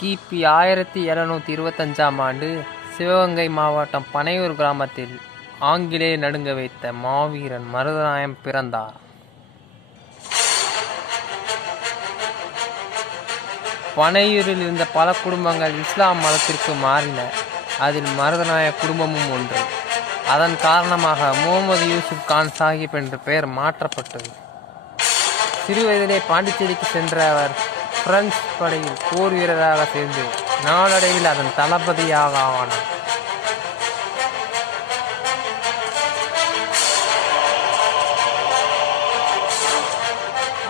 கிபி 1725ஆம் ஆண்டு சிவகங்கை மாவட்டம் பனையூர் கிராமத்தில் ஆங்கிலேயர் நடுங்க வைத்த மாவீரன் மருதநாயகம் பிறந்தார். பனையூரில் இருந்த பல குடும்பங்கள் இஸ்லாம் மதத்திற்கு மாறின. அதில் மருதநாயக குடும்பமும் ஒன்று. அதன் காரணமாக முகமது யூசுப் கான் சாஹிப் என்ற பெயர் மாற்றப்பட்டது. சிறுவயதிலே பாண்டிச்சேரிக்கு சென்ற அவர் பிரெஞ்சு படையில் போர் வீரராக சேர்ந்து நாளடைவில் அதன் தளபதியாக ஆனார்.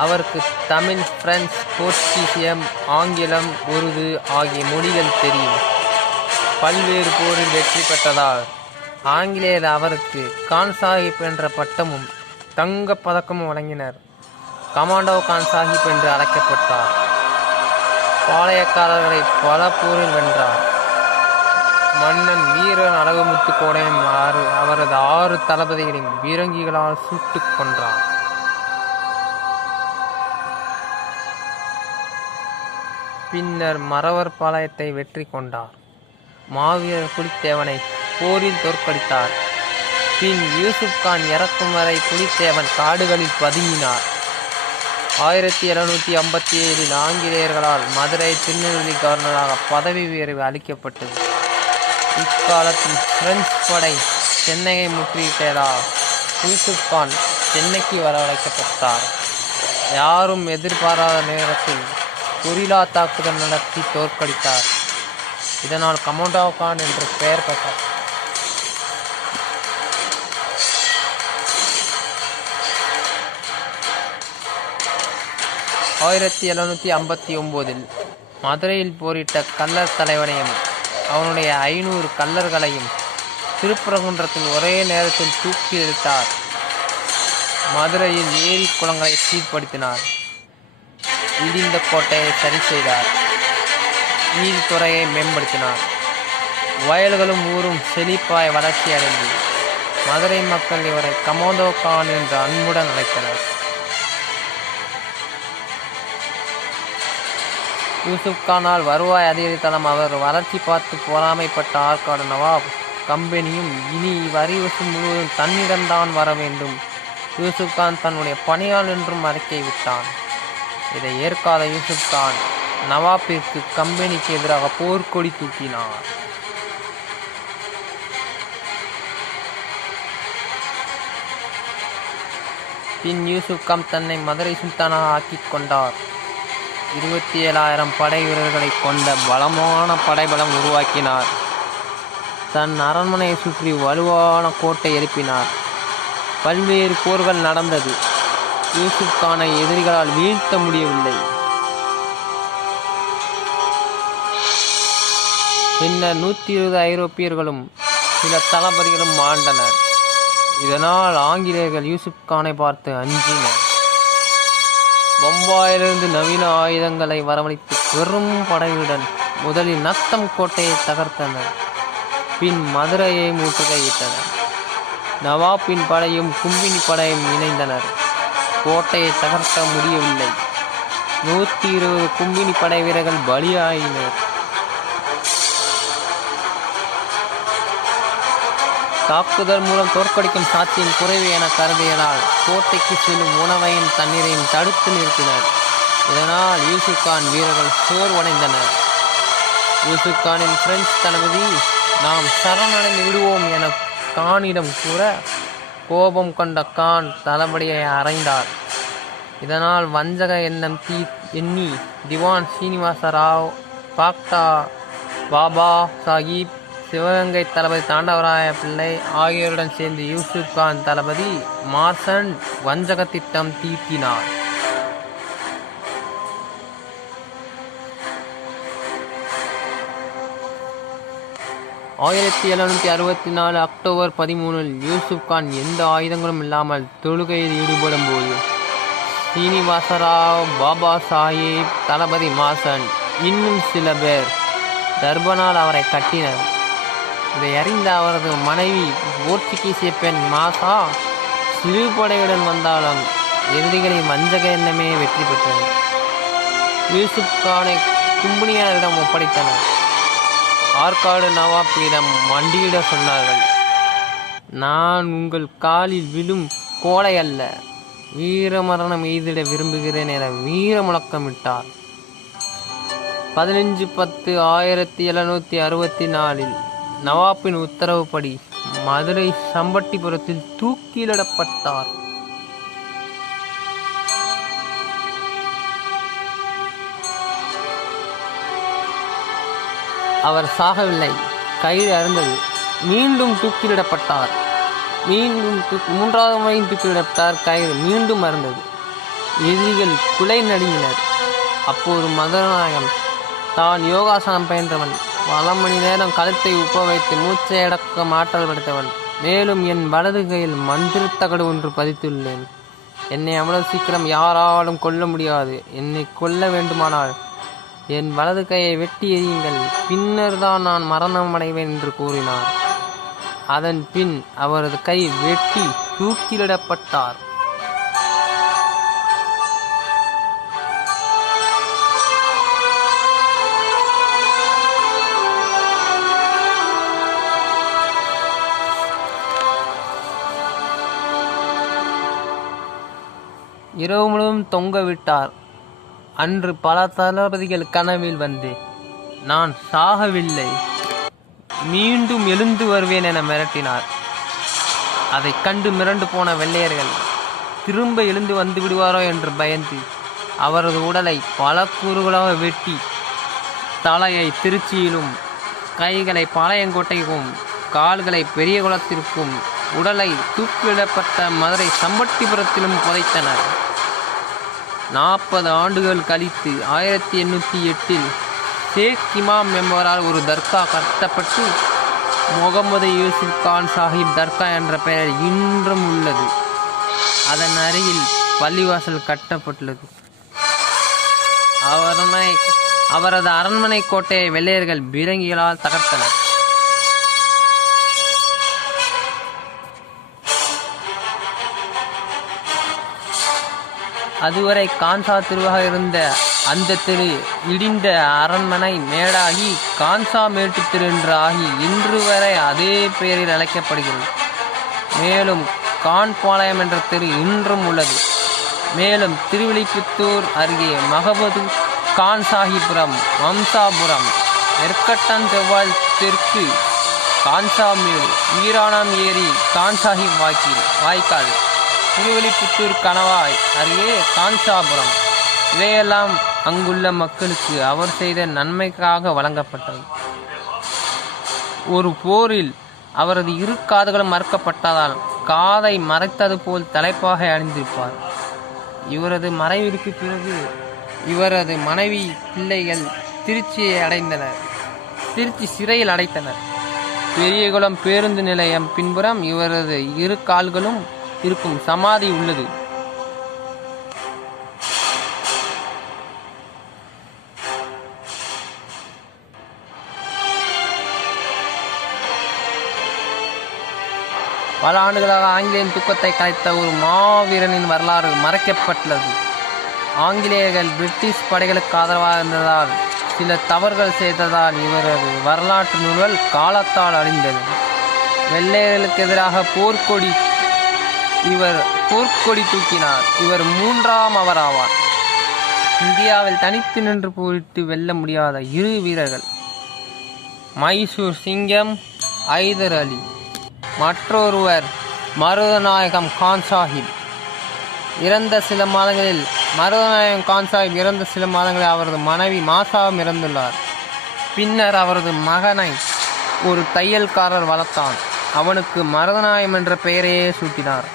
அவருக்கு தமிழ், பிரெஞ்சு, போர்ச்சுகீசியம், ஆங்கிலம், உருது ஆகிய மொழிகள் தெரியும். பல்வேறு போரில் வெற்றி பெற்றதால் ஆங்கிலேயர் அவருக்கு கான் சாஹிப் என்ற பட்டமும் தங்க பதக்கமும் வழங்கினர். கமாண்டோ கான் சாஹிப் என்று அழைக்கப்பட்டார். பாளையக்காரர்களை பல போரில் வென்றார். மன்னன் வீரன் அழகுமுத்து கோடையன் அவரது 6 தளபதிகளின் பீரங்கிகளால் சுட்டுக் கொன்றார். பின்னர் மறவர் பாளையத்தை வெற்றி கொண்டார். மாவீரர் புலித்தேவனை போரில் தோற்கடித்தார். பின் யூசுப் கான் இறக்கும் வரை புலித்தேவன் காடுகளில் பதுங்கினார். 1757 ஆங்கிலேயர்களால் மதுரை, திருநெல்வேலி கவர்னராக பதவி உயர்வு அளிக்கப்பட்டது. இக்காலத்தில் பிரெஞ்சு படை சென்னையை முற்றுகையிட்டதால் யூசுப் கான் சென்னைக்கு வரவழைக்கப்பட்டார். யாரும் எதிர்பாராத நேரத்தில் கொரில்லா தாக்குதல் நடத்தி தோற்கடித்தார். இதனால் கமாண்டோ கான் என்று பெயர் பெற்றார். ஆயிரத்தி 1759 மதுரையில் போரிட்ட கள்ளர் தலைவனையும் அவனுடைய 500 கள்ளர்களையும் திருப்பரங்குன்றத்தில் ஒரே நேரத்தில் தூக்கி எறிந்தார். மதுரையில் ஏரி குளங்களை சீர்படுத்தினார். இடிந்த கோட்டையை சரி செய்தார். நீதித்துறையை மேம்படுத்தினார். வயல்களும் ஊரும் செழிப்பாய் வளர்ச்சி அடைந்து மதுரை மக்கள் இவரை கமாண்டோ கான் என்று அன்புடன் அழைத்தனர். யூசுப் கானால் வருவாய் அதிகரித்தாலும் அவர் வளர்ச்சி பார்த்து பொறாமைப்பட்ட ஆற்காடு நவாப் கம்பெனியும் இனி வரி வசூல் முழுவதும் தன்னிடம்தான் வர வேண்டும், யூசுப் கான் தன்னுடைய பணியாள் என்றும் அறிக்கை விட்டான். இதை ஏற்காத யூசுப் கான் நவாப்பிற்கு கம்பெனிக்கு எதிராக போர்க்கொடி தூக்கினார். பின் யூசுப் கான் தன்னை மதுரை சுல்தானாக ஆக்கிக் கொண்டார். 27,000 படை வீரர்களை கொண்ட பலமான படைபலம் உருவாக்கினார். தன் அரண்மனையை சுற்றி வலுவான கோட்டை எழுப்பினார். பல்வேறு போர்கள் நடந்தது. யூசுப் கானை எதிரிகளால் வீழ்த்த முடியவில்லை. பின்னர் 120 ஐரோப்பியர்களும் சில தளபதிகளும் ஆண்டனர். இதனால் ஆங்கிலேயர்கள் யூசுப் கானை பார்த்து அஞ்சினர். பம்பாயிலிருந்து நவீன ஆயுதங்களை வரவழைத்து பெரும் படையுடன் முதலில் நத்தம் கோட்டையை தகர்த்தனர். பின் மதுரையை முற்றுகையிட்டனர். நவாப்பின் படையும் கும்பினி படையும் இணைந்தனர். கோட்டையை தகர்க்க முடியவில்லை. 120 கும்பினி படை வீரர்கள் பலியாயினர். தாக்குதல் மூலம் தோற்கடிக்கும் சாத்தியம் குறைவு என கருதியதால் கோட்டைக்கு செல்லும் உணவையும் தண்ணீரையும் தடுத்து நிறுத்தினர். இதனால் யூசுப் கான் வீரர்கள் சோர்வடைந்தனர். யூசுப் கானின் பிரெஞ்சு தளபதி நாம் சரணடைந்து விடுவோம் என கானிடம் கூற கோபம் கொண்ட கான் தளபதியை அறைந்தார். இதனால் வஞ்சக எண்ணம் எண்ணி திவான் சீனிவாச ராவ், பாக்டா பாபா சாஹிப், சிவகங்கை தளபதி தாண்டவராய பிள்ளை ஆகியோருடன் சேர்ந்து யூசுப் கான் தளபதி மார்சன் வஞ்சக திட்டம் தீட்டினார். அக்டோபர் 13 யூசுப் கான் எந்த ஆயுதங்களும் இல்லாமல் தொழுகையில் ஈடுபடும் போது சீனிவாசராவ், பாபா சாஹிப், தளபதி மார்சன் இன்னும் சில பேர் தர்பனால் அவரை கட்டினர். இதை அறிந்த அவரது மனைவி போர்ச்சுகீசிய பெண் மாசா சிறுபடையுடன் வந்தாலும் எதிரிகளின் வஞ்சக எண்ணமே வெற்றி பெற்றது. யூசுப் கானை கும்பனியாரிடம் ஒப்படைத்தனர். ஆற்காடு நவாப்பிடம் மண்டியிட சொன்னார்கள். நான் உங்கள் காலில் விழும் கோடை அல்ல, வீரமரணம் எய்திட விரும்புகிறேன் என வீர முழக்கமிட்டார். 15/10/1764 நவாப்பின் உத்தரவுப்படி மதுரை சம்பட்டிபுரத்தில் தூக்கிலிடப்பட்டார். அவர் சாகவில்லை, கயிறு அறுந்தது. மீண்டும் தூக்கிலிடப்பட்டார். மூன்றாவது முறையும் தூக்கிலிடப்பட்டார். கயிறு மீண்டும் அறுந்தது. எதிரிகள் குலை நடுங்கினர். அப்போது மதுரநாயகம் தான் யோகாசனம் பயின்றவன், பல மணி நேரம் கழுத்தை உப்ப வைத்து மூச்சை அடக்க ஆற்றல் படைத்தவன். மேலும் என் வலது கையில் மந்திரத்தகடு ஒன்று பதித்துள்ளேன். என்னை அவ்வளவு சீக்கிரம் யாராலும் கொல்ல முடியாது. என்னை கொல்ல வேண்டுமானால் என் வலது கையை வெட்டி எறியுங்கள், பின்னர் தான் நான் மரணம் அடைவேன் என்று கூறினார். அதன் பின் அவரது கை வெட்டி தூக்கிலிடப்பட்டார். இரவு முழுவதும் தொங்க விட்டார். அன்று பல தளபதிகள் கனவில் வந்து நான் சாகவில்லை, மீண்டும் எழுந்து வருவேன் என மிரட்டினார். அதை கண்டு மிரண்டு போன வெள்ளையர்கள் திரும்ப எழுந்து வந்து விடுவாரோ என்று பயந்து அவரது உடலை பல கூறுகளாக வெட்டி தலையை திருச்சியிலும், கைகளை பாளையங்கோட்டைக்கும், கால்களை பெரிய குளத்திற்கும், உடலை தூக்கிலிடப்பட்ட மதுரை சம்பட்டிபுரத்திலும் புதைத்தனர். 40 ஆண்டுகள் கழித்து 1808 ஷேக் இமாம் என்பவரால் ஒரு தர்கா கட்டப்பட்டு முகமது யூசுப் கான் சாஹிப் தர்கா என்ற பெயர் இன்றும் உள்ளது. அதன் அருகில் பள்ளிவாசல் கட்டப்பட்டுள்ளது. அவரது அரண்மனை கோட்டையை வெள்ளையர்கள் பீரங்கிகளால் தகர்த்தனர். அதுவரை கான்சா தெருவாக இருந்த அந்த தெரு இடிந்த அரண்மனை மேடாகி கான்சா மேட்டு தெரு என்று ஆகி இன்று வரை அதே பெயரில் அழைக்கப்படுகிறது. மேலும் கான்பாளையம் என்ற தெரு இன்றும் உள்ளது. மேலும் திருவிழிப்புத்தூர் அருகே மகபது கான்சாஹிபுரம், வம்சாபுரம், நெற்கட்டன் செவ்வாய் தெற்கு கான்சாமேடு, வீராணம் ஏரி, கான்சாஹிப் வாய்க்கால், திருவிழிப்புத்தூர் கணவாய் அருகே கான்சாபுரம், இவையெல்லாம் அங்குள்ள மக்களுக்கு அவர் செய்த நன்மைக்காக வழங்கப்பட்டது. ஒரு போரில் அவரது இரு காதுகளும் மறுக்கப்பட்டதால் காதை மறைத்தது போல் தலைப்பாகை அணிந்திருப்பார். இவரது மறைவிற்கு பிறகு இவரது மனைவி, பிள்ளைகள் திருச்சி சிறையில் அடைத்தனர். பெரியகுளம் பேருந்து நிலையம் பின்புறம் இவரது இரு கால்களும் இருக்கும் சமாதி உள்ளது. பல ஆண்டுகளாக ஆங்கிலேயன் தூக்கத்தை கலைத்த ஒரு மாவீரனின் வரலாறு மறைக்கப்பட்டுள்ளது. ஆங்கிலேயர்கள் பிரிட்டிஷ் படைகளுக்கு ஆதரவாக இருந்ததால் சில தவறுகள் செய்ததால் இவரது வரலாற்று நூல்கள் காலத்தால் அழிந்தது. வெள்ளையர்களுக்கு எதிராக இவர் போர்க்கொடி தூக்கினார். இவர் 3ஆம் அவராவார். இந்தியாவில் தனித்து நின்று போரிட்டு வெல்ல முடியாத இரு வீரர்கள்: மைசூர் சிங்கம் ஐதர் அலி, மற்றொருவர் மருதநாயகம் கான் சாஹிப். மருதநாயகம் கான் சாஹிப் இறந்த சில மாதங்களில் அவரது மனைவி மாசாவும் இறந்துள்ளார். பின்னர் அவரது மகனை ஒரு தையல்காரர் வளர்த்தான். அவனுக்கு மருதநாயகம் என்ற பெயரையே சூட்டினார்.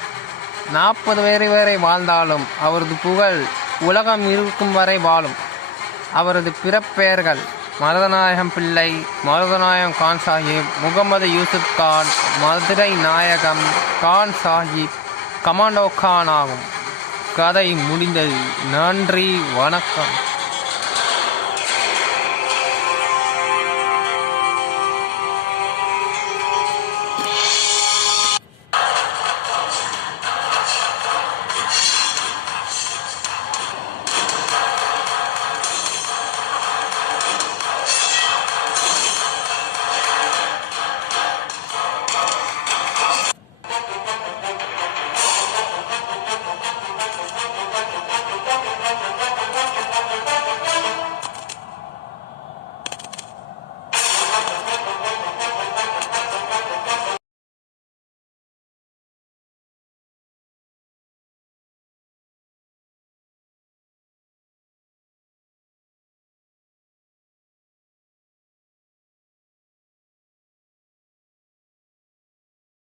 40 வயது வரை வாழ்ந்தாலும் அவரது புகழ் உலகம் இருக்கும் வரை வாழும். அவரது பிறப்பெயர்கள் மருதநாயகம் பிள்ளை, மருதநாயகம் கான் சாஹிப், முகமது யூசுப் கான், மதுரை நாயகம் கான் சாஹிப், கமாண்டோ கான் ஆகும். கதை முடிந்தது. நன்றி, வணக்கம்.